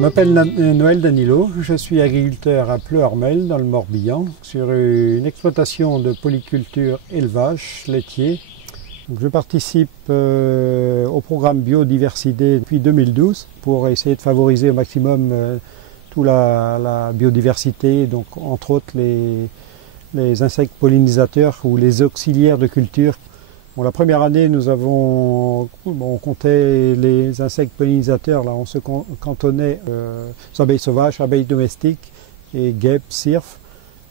m'appelle Noël Danilo, je suis agriculteur à Pleuharmel dans le Morbihan sur une exploitation de polyculture élevage laitier. Je participe au programme biodiversité depuis 2012 pour essayer de favoriser au maximum toute la biodiversité, donc entre autres les insectes pollinisateurs ou les auxiliaires de culture. Bon, la première année, on comptait les insectes pollinisateurs, là, on se cantonnait aux abeilles sauvages, abeilles domestiques et guêpes, cirfes.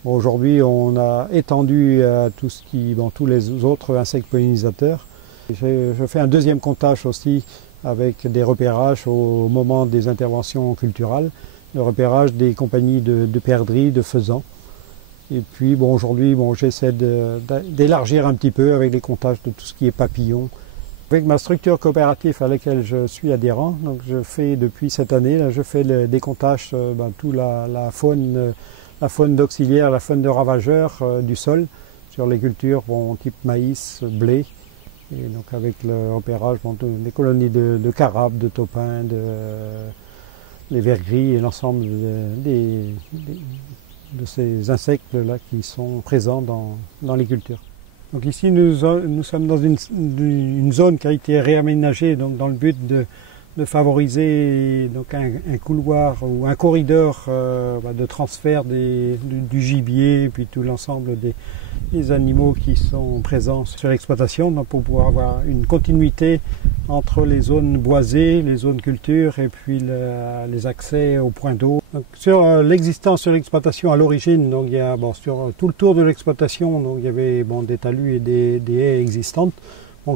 Bon, aujourd'hui, on a étendu à tous les autres insectes pollinisateurs. Je fais un deuxième comptage aussi avec des repérages au moment des interventions culturales, le repérage des compagnies de perdrix, de faisans. Et puis aujourd'hui, j'essaie d'élargir un petit peu avec les comptages de tout ce qui est papillons. Avec ma structure coopérative à laquelle je suis adhérent, donc je fais depuis cette année, là, je fais des comptages toute la faune d'auxiliaire, la faune de ravageurs du sol sur les cultures type maïs, blé. Et donc avec le repérage des colonies de carabes, de taupins, les vers gris et l'ensemble de ces insectes-là qui sont présents dans les cultures. Donc ici, nous sommes dans une zone qui a été réaménagée donc dans le but de favoriser donc un couloir ou un corridor de transfert du gibier et puis tout l'ensemble des animaux qui sont présents sur l'exploitation, pour pouvoir avoir une continuité entre les zones boisées, les zones culture et puis les accès aux points d'eau. Sur l'existence sur l'exploitation à l'origine, donc il y a sur tout le tour de l'exploitation, donc il y avait des talus et des haies existantes,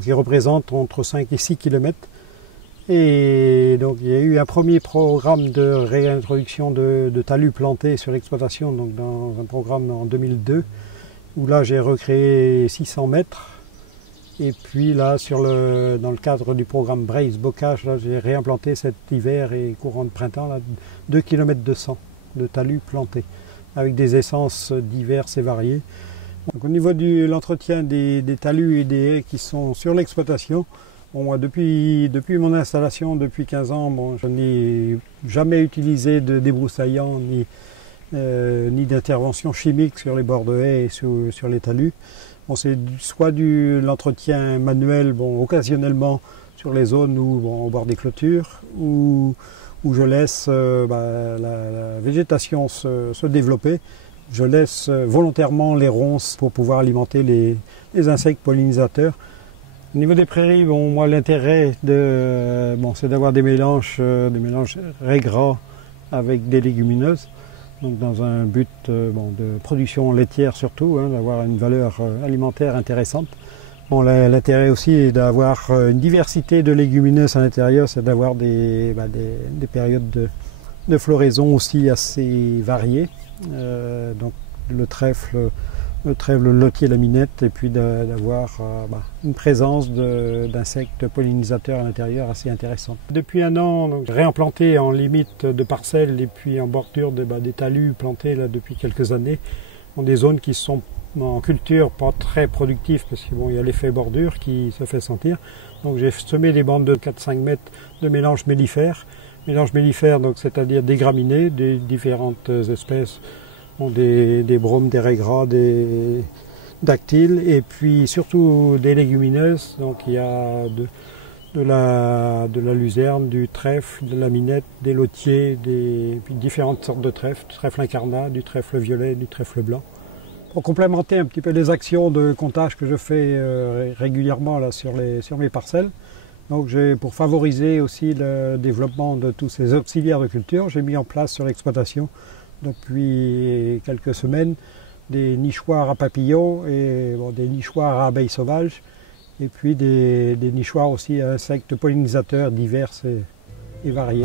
qui représentent entre 5 et 6 km. Et donc il y a eu un premier programme de réintroduction de talus plantés sur l'exploitation, donc dans un programme en 2002, où là j'ai recréé 600 mètres. Et puis là, dans le cadre du programme Brace Bocage, là j'ai réimplanté cet hiver et courant de printemps 2 km 200 de talus plantés, avec des essences diverses et variées. Donc, au niveau de l'entretien des talus et des haies qui sont sur l'exploitation, moi, depuis mon installation, depuis 15 ans, je n'ai jamais utilisé de débroussaillant ni d'intervention chimique sur les bords de haies et sur les talus. C'est soit l'entretien manuel, occasionnellement sur les zones au bord des clôtures, où je laisse la végétation se développer. Je laisse volontairement les ronces pour pouvoir alimenter les insectes pollinisateurs. Au niveau des prairies, moi l'intérêt c'est d'avoir des mélanges raie-gras avec des légumineuses, donc dans un but de production laitière surtout, d'avoir une valeur alimentaire intéressante. L'intérêt aussi est d'avoir une diversité de légumineuses à l'intérieur, c'est d'avoir des périodes de floraison aussi assez variées, donc le trèfle, le lotier, la minette, et puis d'avoir une présence d'insectes pollinisateurs à l'intérieur assez intéressante. Depuis un an, j'ai réimplanté en limite de parcelles et puis en bordure des talus plantés là, depuis quelques années, dans des zones qui sont en culture pas très productives parce qu'il y a l'effet bordure qui se fait sentir. Donc j'ai semé des bandes de 4-5 mètres de mélange mellifère. Mélange mellifère, c'est-à-dire des graminées, des différentes espèces. Des bromes, des raies-gras, des dactyles et puis surtout des légumineuses. Donc il y a de la luzerne, du trèfle, de la minette, des lotiers, puis différentes sortes de trèfle, du trèfle incarnat, du trèfle violet, du trèfle blanc. Pour complémenter un petit peu les actions de comptage que je fais régulièrement là, sur mes parcelles, donc pour favoriser aussi le développement de tous ces auxiliaires de culture, j'ai mis en place sur l'exploitation depuis quelques semaines des nichoirs à papillons et des nichoirs à abeilles sauvages et puis des nichoirs aussi à insectes pollinisateurs divers et variés.